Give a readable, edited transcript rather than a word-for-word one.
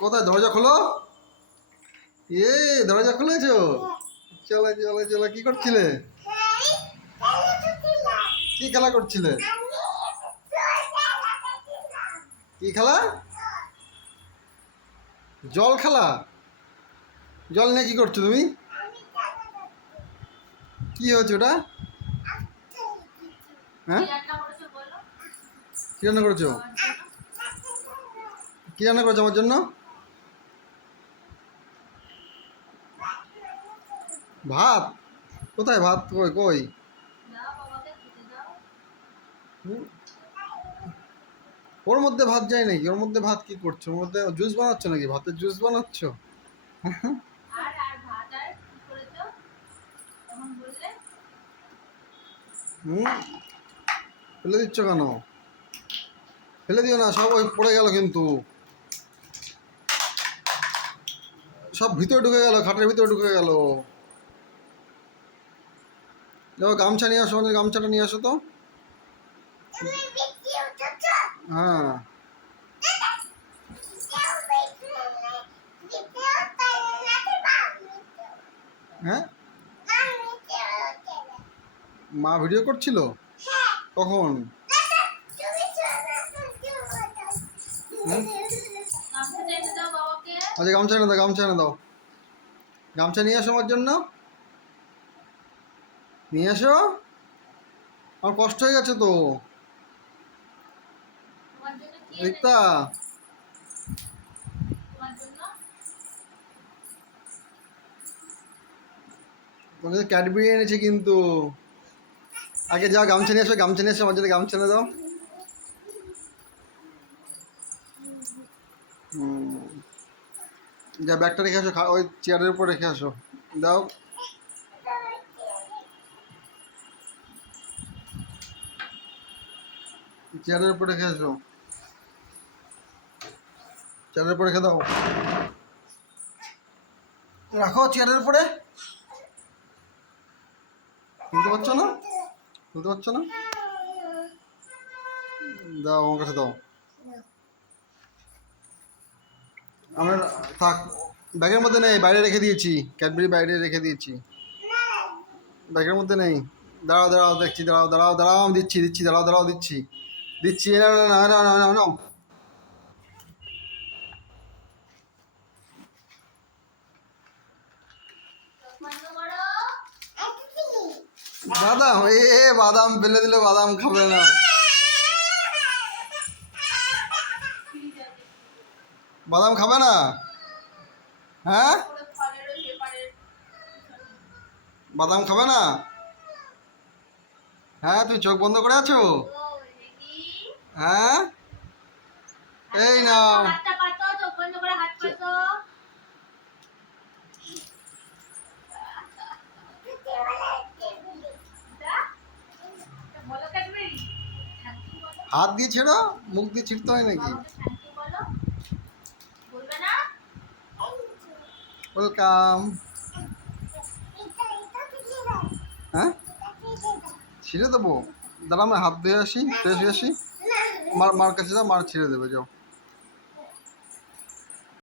কোথায় দরজা খোলো? এ দরজা খুলেছো? চলো চলো চলো, কি করছিলে? কি খেলা করছিলে? কি খেলা? জল খেলা? জল নিয়ে কি করছো তুমি? কি হয়েছে ওটা? হ্যাঁ, কি রান্না করেছো? কি রান্না করেছো আমার জন্য? ভাত? কোথায় ভাত? কই কই? হুম, ওর মধ্যে ভাত যায় নাকি? ওর মধ্যে ভাত কি করছো? ওর মধ্যে জুস বানাচ্ছ নাকি? ভাতের জুস বানাচ্ছ? হুম, ফেলে দিচ্ছ কেন? ফেলে দিও না, সব ওই পড়ে গেল কিন্তু। সব ভিতরে ঢুকে গেল, খাটের ভিতরে ঢুকে গেল। যাও গামছা নিয়ে আসো, আমাদের গামছাটা নিয়ে আসো তো। হ্যাঁ, হ্যাঁ, মা ভিডিও করছিল কখন? হুম, আচ্ছা গামছা এনে দাও, গামছা এনে দাও। গামছা নিয়ে আসো আমার জন্য, নিয়ে আসো। আমার কষ্ট হয়ে গেছে তো রিক্তা। তোমাদের ক্যাডবেরি এনেছি কিন্তু। আগে যাও গামছা নিয়ে আসো, গামছা নিয়ে এসো আমার জন্য, গামছা এনে দাও। যা ব্যাগটা রেখে আসো, ওই চেয়ারের উপর রেখে আসো। দাও, চেয়ারের উপর রেখে আসো, চেয়ারের উপর রেখে দাও। রাখো চেয়ারের উপরে। তুলতে পারছো না? তুলতে পারছো না? দাও আমার কাছে দাও। আমার থাক, ব্যাগের মধ্যে নেই, বাইরে রেখে দিয়েছি, ক্যাডবেরি বাইরে রেখে দিয়েছি, ব্যাগের মধ্যে নেই। দাঁড়াও দাঁড়াও দেখছি, দাঁড়াও দাঁড়াও দাঁড়াও, আমি দিচ্ছি দিচ্ছি, দাঁড়াও দাঁড়াও দিচ্ছি দিচ্ছি। না না না না না না, বাদাম? বাদাম ফেলে দিলে বাদাম খাবে না। বাদাম খাবে না? হ্যাঁ, বাদাম খাবে না? হ্যাঁ, তুমি চোখ বন্ধ করে আছো? হ্যাঁ, এই নাও। হাত দিয়ে ছেড়ো, মুখ দিয়ে ছিঁড়তে হয় নাকি? ওয়েলকাম। হ্যাঁ, ছিঁড়ে দেবো? দাঁড়া, আমি হাত ধুয়ে আসি, ফ্রেশ হয়ে আসি। মার কাছে যাও, মার ছিঁড়ে দেবে, যাও।